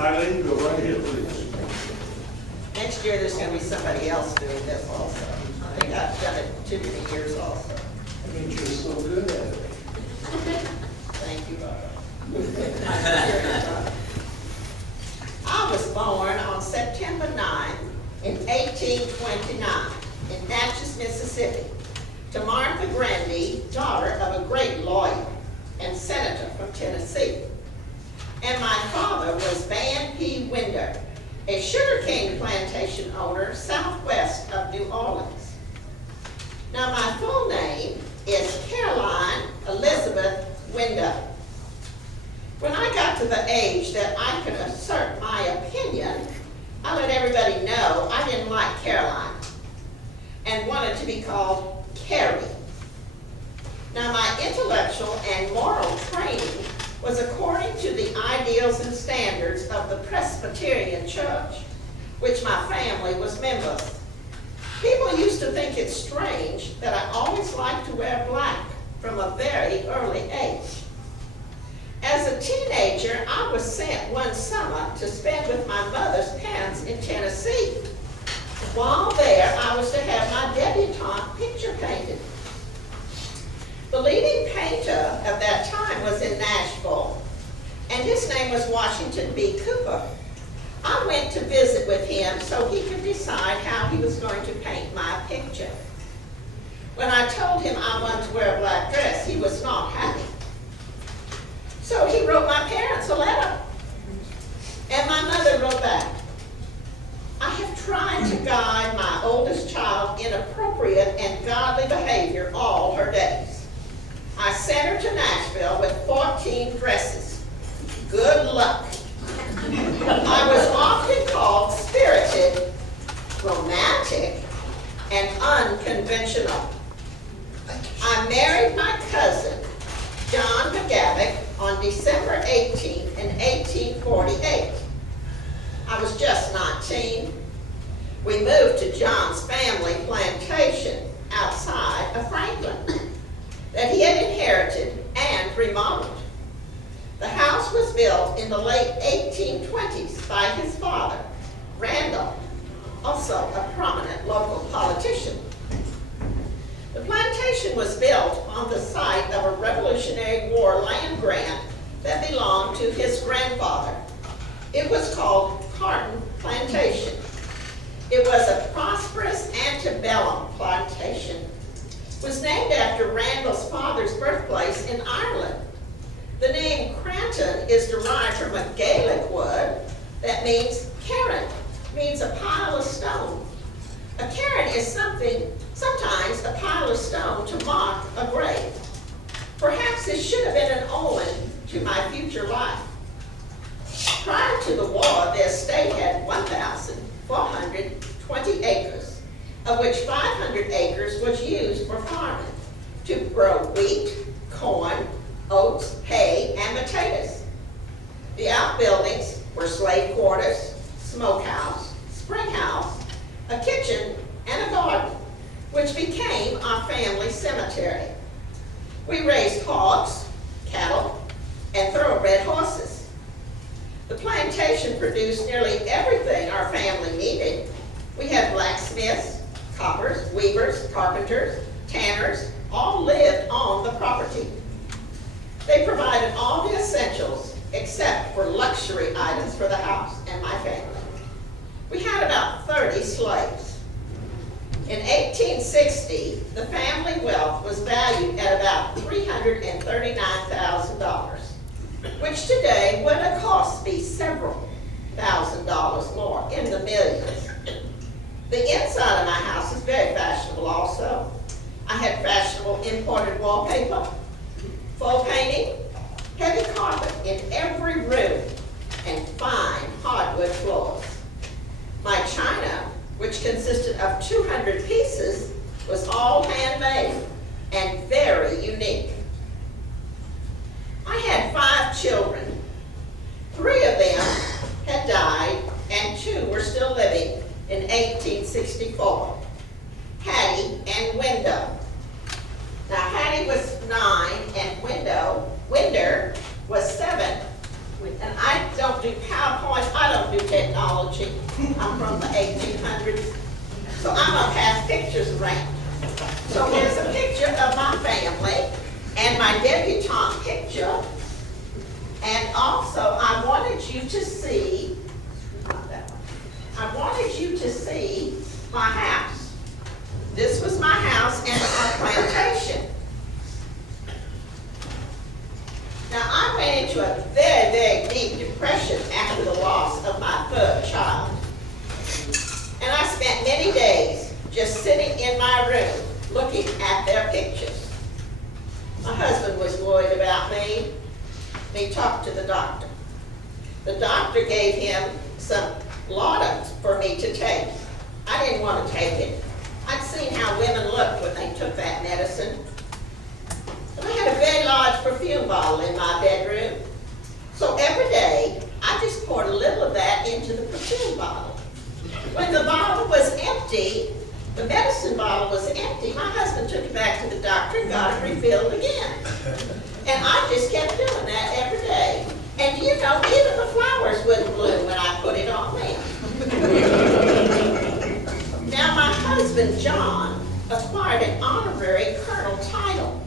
Eileen, go right ahead, please. Next year, there's gonna be somebody else doing this also. I think I've done it too many years also. I mean, you're so good at it. Thank you. I was born on September 9 in 1829 in Natchez, Mississippi, to Martha Grundy, daughter of a great lawyer and senator from Tennessee. And my father was Van P. Winder, a sugarcane plantation owner southwest of New Orleans. Now, my full name is Caroline Elizabeth Winder. When I got to the age that I could assert my opinion, I let everybody know I didn't like Caroline and wanted to be called Carrie. Now, my intellectual and moral training was according to the ideals and standards of the Presbyterian Church, which my family was members. People used to think it strange that I always liked to wear black from a very early age. As a teenager, I was sent one summer to spend with my mother's parents in Tennessee. While there, I was to have my debutante picture painted. The leading painter of that time was in Nashville, and his name was Washington B. Cooper. I went to visit with him so he could decide how he was going to paint my picture. When I told him I wanted to wear a black dress, he was not happy. So he wrote my parents a letter, and my mother wrote back, "I have tried to guide my oldest child in appropriate and godly behavior all her days. I sent her to Nashville with 14 dresses. Good luck. I was often called spirited, romantic, and unconventional. I married my cousin, John McGavock, on December 18th in 1848. I was just 19. We moved to John's family plantation outside of Franklin that he had inherited and remodeled. The house was built in the late 1820s by his father, Randall, also a prominent local politician. The plantation was built on the site of a Revolutionary War land grant that belonged to his grandfather. It was called Carton Plantation. It was a prosperous antebellum plantation. It was named after Randall's father's birthplace in Ireland. The name Cranton is derived from a Gaelic word that means cairn, means a pile of stone. A cairn is sometimes a pile of stone to mark a grave. Perhaps this should have been an omen to my future life. Prior to the war, the estate had 1,420 acres, of which 500 acres was used for farming, to grow wheat, corn, oats, hay, and potatoes. The outbuildings were slave quarters, smokehouse, spring house, a kitchen, and a garden, which became our family cemetery. We raised hogs, cattle, and thoroughbred horses. The plantation produced nearly everything our family needed. We had blacksmiths, coppers, weavers, carpenters, tanners, all lived on the property. They provided all the essentials except for luxury items for the house and my family. We had about 30 slaves. In 1860, the family wealth was valued at about $339,000, which today would have cost me several $1,000s more, in the millions. The inside of my house is very fashionable also. I had fashionable imported wallpaper, faux painting, heavy carpet in every room, and fine hardwood floors. My china, which consisted of 200 pieces, was all handmade and very unique. I had 5 children. 3 of them had died and 2 were still living in 1864, Hattie and Winder. Now, Hattie was 9 and Winder was 7. And I don't don't do PowerPoint, I don't do technology. I'm from the 1800s. So I'm gonna pass pictures around. So here's a picture of my family and my debutante picture. And also, I wanted you to see, not that one. I wanted you to see my house. This was my house and our plantation. Now, I went into a very, very deep depression after the loss of my third child. And I spent many days just sitting in my room looking at their pictures. My husband was worried about me. He talked to the doctor. The doctor gave him some laudanum for me to take. I didn't want to take it. I'd seen how women looked when they took that medicine. And I had a very large perfume bottle in my bedroom. So every day, I just poured a little of that into the perfume bottle. When the bottle was empty, the medicine bottle was empty, my husband took it back to the doctor and got it refilled again. And I just kept doing that every day. And you know, even the flowers wouldn't bloom when I put it on them. Now my husband, John, acquired an honorary colonel title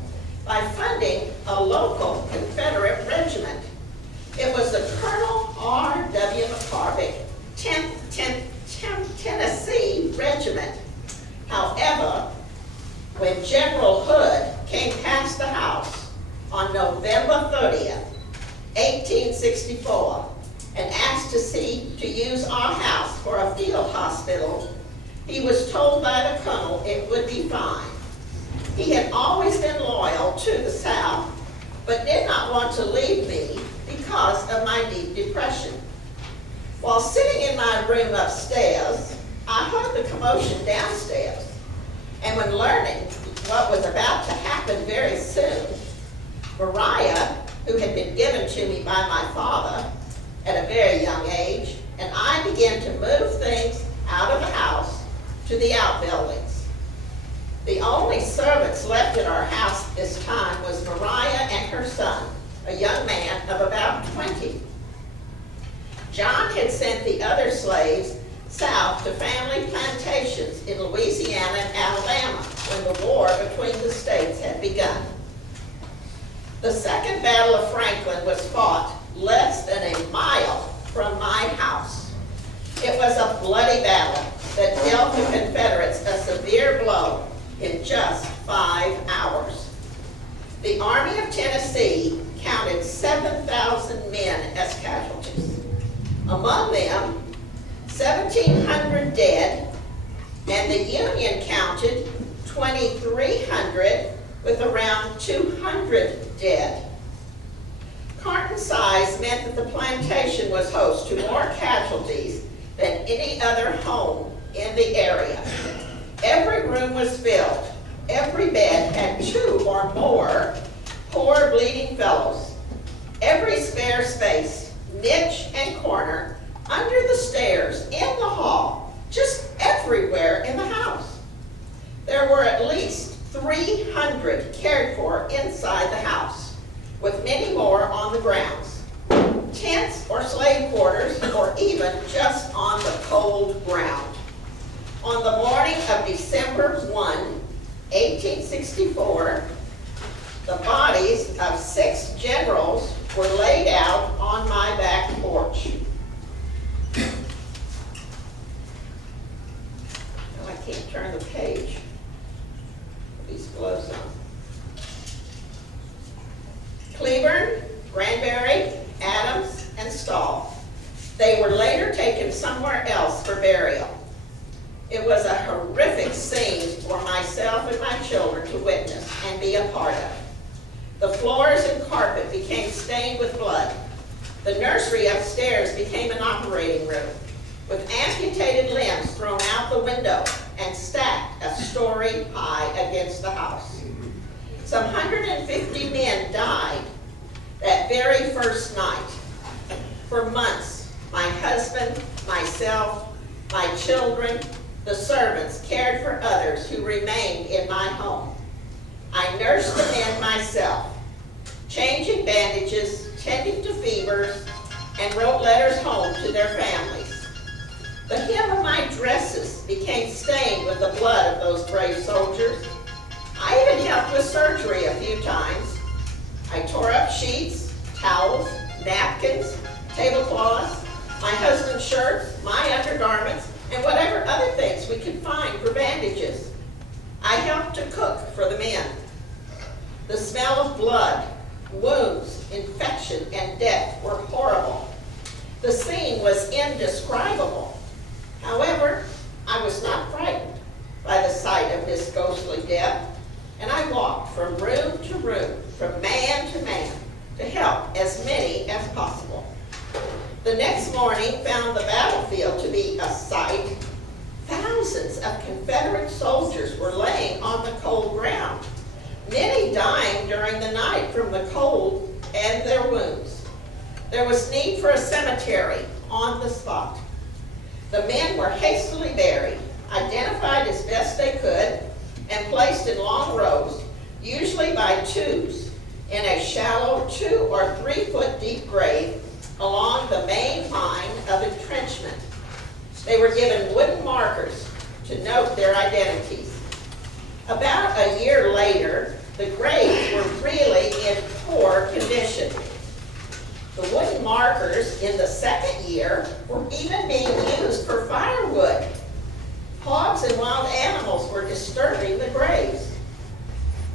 by funding a local Confederate regiment. It was the Colonel R.W. McGavock 10th Tennessee Regiment. However, when General Hood came past the house on November 30th, 1864, and asked to use our house for a field hospital, he was told by the colonel it would be fine. He had always been loyal to the South, but did not want to leave me because of my deep depression. While sitting in my room upstairs, I heard the commotion downstairs, and when learning what was about to happen very soon, Mariah, who had been given to me by my father at a very young age, and I began to move things out of the house to the outbuildings. The only servants left at our house at this time was Mariah and her son, a young man of about 20. John had sent the other slaves south to family plantations in Louisiana and Alabama when the war between the states had begun. The Second Battle of Franklin was fought less than a mile from my house. It was a bloody battle that dealt the Confederates a severe blow in just 5 hours. The Army of Tennessee counted 7,000 men as casualties. Among them, 1,700 dead, and the Union counted 2,300 with around 200 dead. Carton size meant that the plantation was host to more casualties than any other home in the area. Every room was filled. Every bed had 2 or more poor bleeding fellows. Every spare space, niche and corner, under the stairs, in the hall, just everywhere in the house. There were at least 300 cared for inside the house, with many more on the grounds. Tents or slave quarters, or even just on the cold ground. On the morning of December 1, 1864, the bodies of 6 generals were laid out on my back porch. Oh, I can't turn the page. These gloves on. Cleburne, Granbury, Adams, and Stahl. They were later taken somewhere else for burial. It was a horrific scene for myself and my children to witness and be a part of. The floors and carpet became stained with blood. The nursery upstairs became an operating room, with amputated limbs thrown out the window and stacked a story high against the house. Some 150 men died that very first night. For months, my husband, myself, my children, the servants cared for others who remained in my home. I nursed the men myself, changing bandages, tending to fevers, and wrote letters home to their families. The hem of my dresses became stained with the blood of those brave soldiers. I even helped with surgery a few times. I tore up sheets, towels, napkins, tablecloths, my husband's shirts, my undergarments, and whatever other things we could find for bandages. I helped to cook for the men. The smell of blood, wounds, infection, and death were horrible. The scene was indescribable. However, I was not frightened by the sight of this ghostly death, and I walked from room to room, from man to man, to help as many as possible. The next morning found the battlefield to be a sight. Thousands of Confederate soldiers were laying on the cold ground, many dying during the night from the cold and their wounds. There was need for a cemetery on the spot. The men were hastily buried, identified as best they could, and placed in long rows, usually by twos, in a shallow 2 or 3 foot deep grave along the main line of entrenchment. They were given wooden markers to note their identities. About a year later, the graves were really in poor condition. The wooden markers in the second year were even being used for firewood. Hogs and wild animals were disturbing the graves.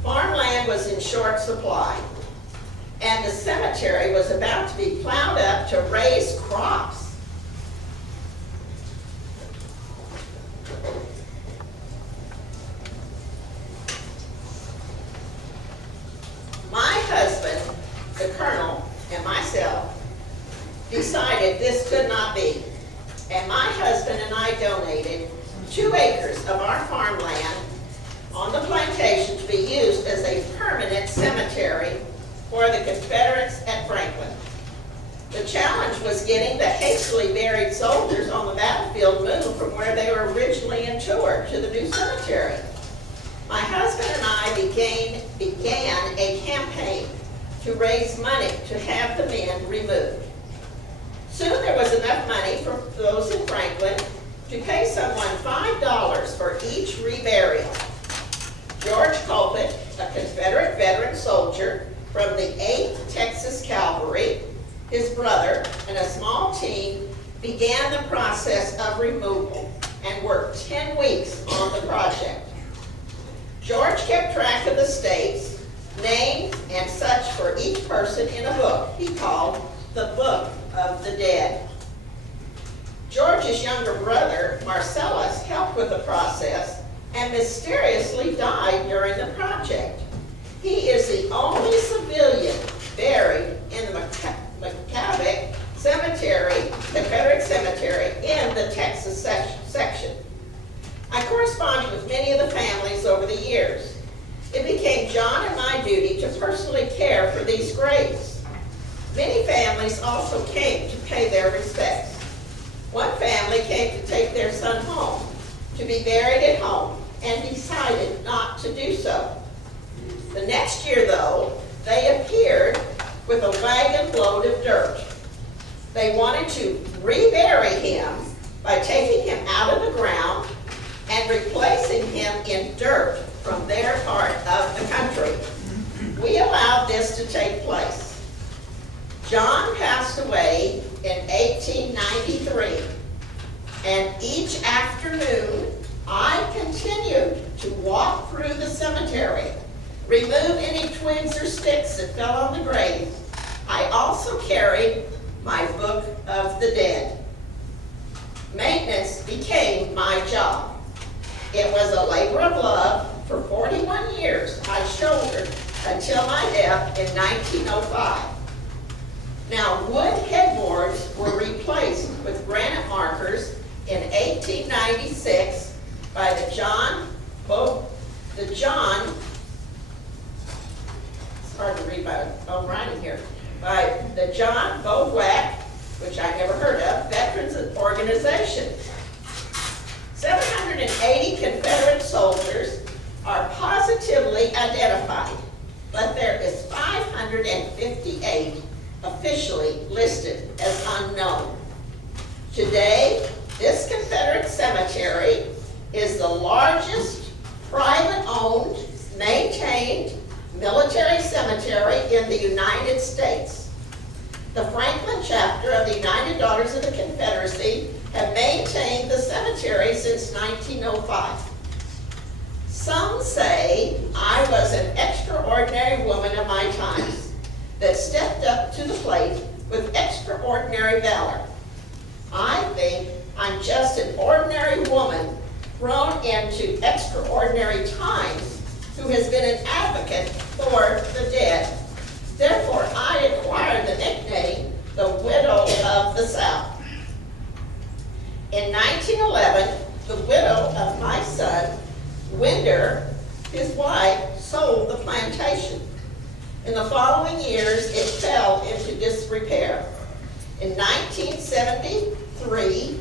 Farmland was in short supply, and the cemetery was about to be plowed up to raise crops. My husband, the colonel, and myself decided this could not be, and my husband and I donated 2 acres of our farmland on the plantation to be used as a permanent cemetery for the Confederates at Franklin. The challenge was getting the hastily buried soldiers on the battlefield moved from where they were originally interred to the new cemetery. My husband and I began a campaign to raise money to have the men removed. Soon there was enough money for those in Franklin to pay someone $5 for each reburial. George Colpitt, a Confederate veteran soldier from the 8th Texas Cavalry, his brother, and a small team began the process of removal and worked 10 weeks on the project. George kept track of the states, names, and such for each person in a book he called the Book of the Dead. George's younger brother, Marcellus, helped with the process and mysteriously died during the project. He is the only civilian buried in the McGavock Cemetery, Confederate Cemetery, in the Texas section. I corresponded with many of the families over the years. It became John and my duty to personally care for these graves. Many families also came to pay their respects. One family came to take their son home, to be buried at home, and decided not to do so. The next year, though, they appeared with a wagon load of dirt. They wanted to rebury him by taking him out of the ground and replacing him in dirt from their part of the country. We allowed this to take place. John passed away in 1893, and each afternoon I continued to walk through the cemetery, remove any twigs or sticks that fell on the grave. I also carried my Book of the Dead. Maintenance became my job. It was a labor of love. For 41 years I shouldered until my death in 1905. Now, wood headboards were replaced with granite markers in 1896 by it's hard to read my own writing here, by the John McGavock, which I never heard of, Veterans Organization. 780 Confederate soldiers are positively identified, but there is 558 officially listed as unknown. Today, this Confederate cemetery is the largest private-owned, maintained military cemetery in the United States. The Franklin chapter of the United Daughters of the Confederacy have maintained the cemetery since 1905. Some say I was an extraordinary woman of my times that stepped up to the plate with extraordinary valor. I think I'm just an ordinary woman thrown into extraordinary times who has been an advocate for the dead. Therefore, I acquired the nickname, the Widow of the South. In 1911, the widow of my son, Winder, his wife, sold the plantation. In the following years, it fell into disrepair. In 1973,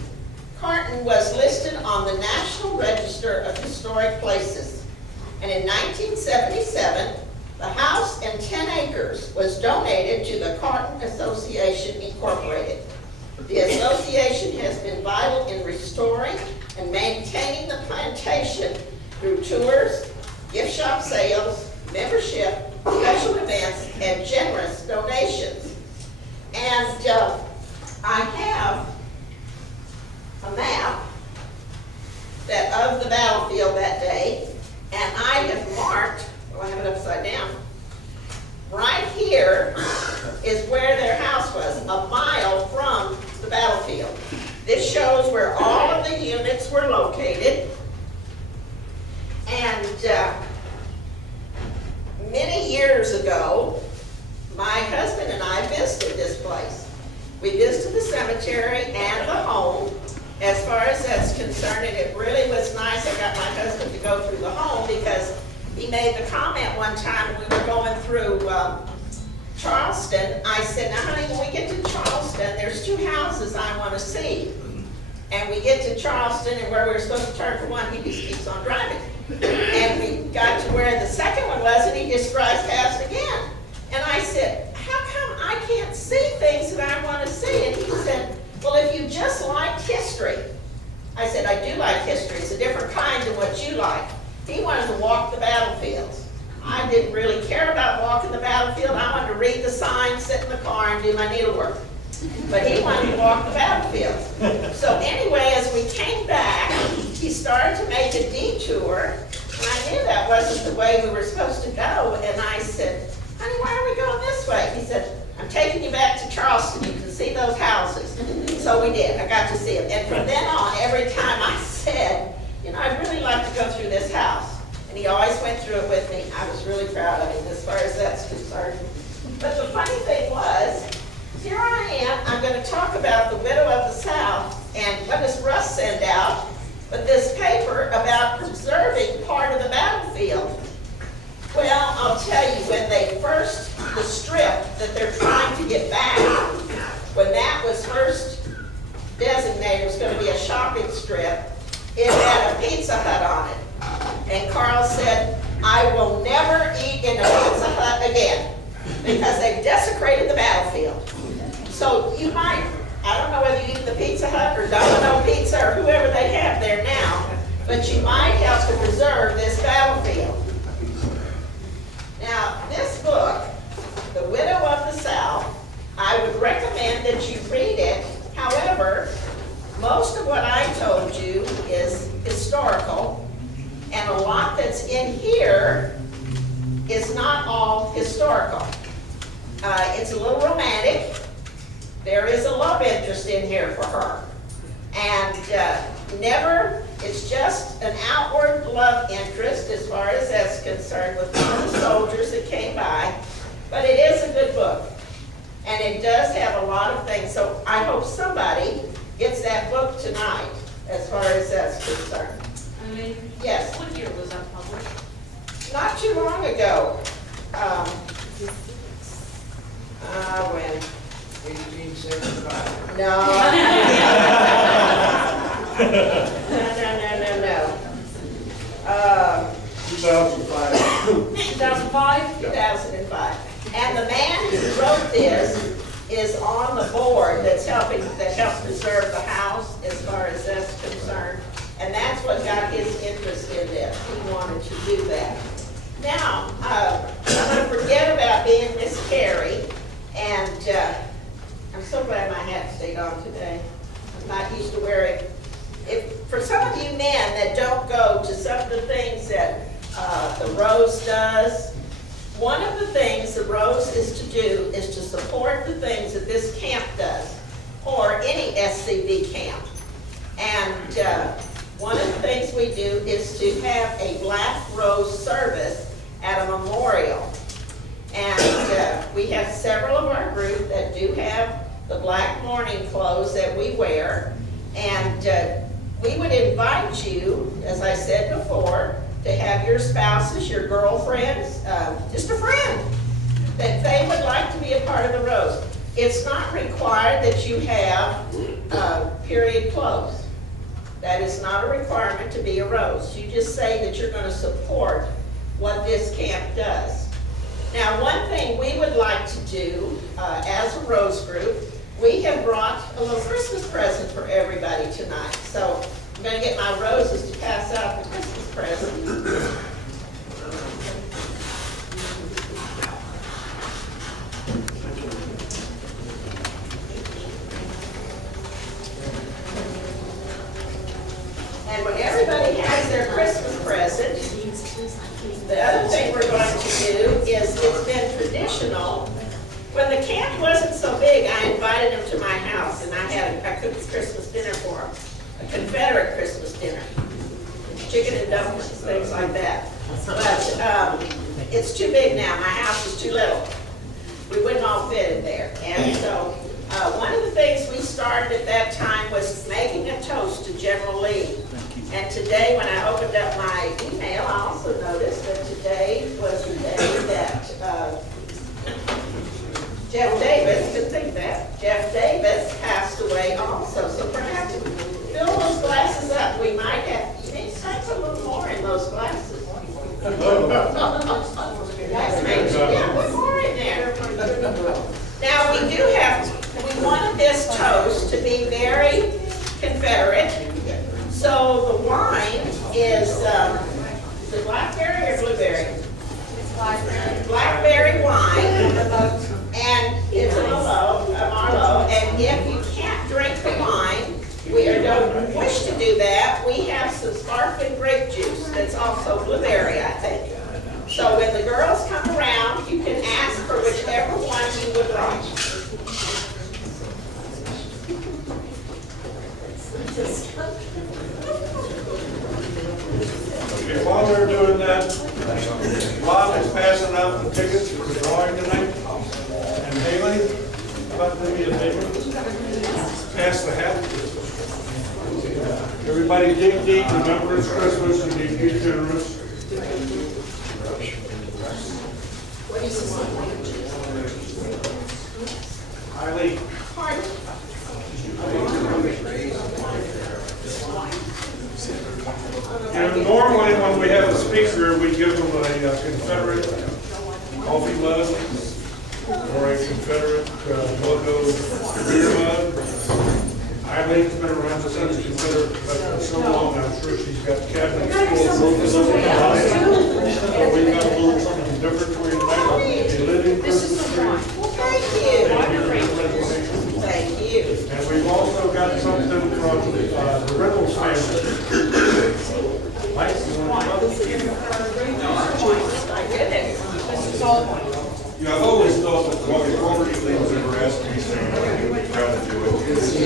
Carton was listed on the National Register of Historic Places. And in 1977, the house and 10 acres was donated to the Carton Association Incorporated. The association has been vital in restoring and maintaining the plantation through tours, gift shop sales, membership, special events, and generous donations. And I have a map of the battlefield that day, and I have marked, well, I have it upside down. Right here is where their house was, a mile from the battlefield. This shows where all of the units were located. And many years ago, my husband and I visited this place. We visited the cemetery and the home. As far as that's concerned, and it really was nice. I got my husband to go through the home because he made the comment one time when we were going through Charleston. I said, now honey, when we get to Charleston, there's 2 houses I want to see. And we get to Charleston, and where we were supposed to turn for one, he just keeps on driving. And we got to where the second one was, and he just drives past again. And I said, how come I can't see things that I want to see? And he said, well, if you just liked history. I said, I do like history. It's a different kind than what you like. He wanted to walk the battlefields. I didn't really care about walking the battlefield. I wanted to read the signs, sit in the car, and do my needlework. But he wanted to walk the battlefields. So anyway, as we came back, he started to make a detour, and I knew that wasn't the way we were supposed to go. And I said, honey, why are we going this way? He said, I'm taking you back to Charleston. You can see those houses. So we did. I got to see them. And from then on, every time I said, you know, I'd really like to go through this house. And he always went through it with me. I was really proud of him as far as that's concerned. But the funny thing was, here I am. I'm going to talk about the Widow of the South. And what does Russ send out? But this paper about preserving part of the battlefield. Well, I'll tell you, when they first, the strip that they're trying to get back, when that was first designated, it was going to be a shopping strip, it had a Pizza Hut on it. And Carl said, I will never eat in a Pizza Hut again, because they've desecrated the battlefield. So you might, I don't know whether you eat the Pizza Hut or Domino Pizza or whoever they have there now, but you might have to preserve this battlefield. Now, this book, The Widow of the South, I would recommend that you read it. However, most of what I told you is historical, and a lot that's in here is not all historical. It's a little romantic. There is a love interest in here for her. And it's just an outward love interest as far as that's concerned with one of the soldiers that came by. But it is a good book. And it does have a lot of things. So I hope somebody gets that book tonight as far as that's concerned. Eileen? Yes. What year was that published? Not too long ago. When? 1875. No. No. 2005. 2005? 2005. And the man who wrote this is on the board that helps preserve the house as far as that's concerned. And that's what got his interest in this. He wanted to do that. Now, I'm going to forget about being Miss Carrie, and I'm so glad my hat stayed on today. I'm not used to wearing it. For some of you men that don't go to some of the things that the Rose does, one of the things the Rose is to do is to support the things that this camp does, or any SCB camp. And one of the things we do is to have a Black Rose service at a memorial. And we have several of our group that do have the black mourning clothes that we wear. And we would invite you, as I said before, to have your spouses, your girlfriends, just a friend, that they would like to be a part of the Rose. It's not required that you have period clothes. That is not a requirement to be a Rose. You just say that you're going to support what this camp does. Now, one thing we would like to do as a Rose group, we have brought a little Christmas present for everybody tonight. So I'm going to get my roses to pass out the Christmas present. And when everybody has their Christmas present, the other thing we're going to do is, it's been traditional. When the camp wasn't so big, I invited them to my house, and I cooked a Christmas dinner for them, a Confederate Christmas dinner, chicken and dumplings, things like that. But it's too big now. My house is too little. We wouldn't all fit in there. And so one of the things we started at that time was making a toast to General Lee. And today, when I opened up my email, I also noticed that today was the day that Jeff Davis, couldn't think of that, Jeff Davis passed away also. So perhaps fill those glasses up. We might have, you need to take a little more in those glasses. That's amazing. Yeah, put more in there. Now, we wanted this toast to be very Confederate. So the wine is it blackberry or blueberry? It's blackberry. Blackberry wine, and it's a Marlot. And if you can't drink the wine, or don't wish to do that, we have some sparkling grape juice that's also blueberry, I think. So when the girls come around, you can ask for whichever one you would like. Okay, while we're doing that, Bob is passing out the tickets for the drawing tonight. And Haley, how about doing me a favor? Pass the hat. Everybody dig deep, remember it's Christmas and be generous. Eileen. And normally when we have a speaker, we give them a Confederate coffee mug or a Confederate logo beer mug. Eileen's been around since Confederate for so long, I'm sure she's got cabinets full of logos on the side. So we've got a little something different for you tonight. A living Christmas tree. Well, thank you. And we've also got something from the Reynolds family. Mike, you want to Yeah, I've always thought that one of the only things that ever asked me saying I would try to do it is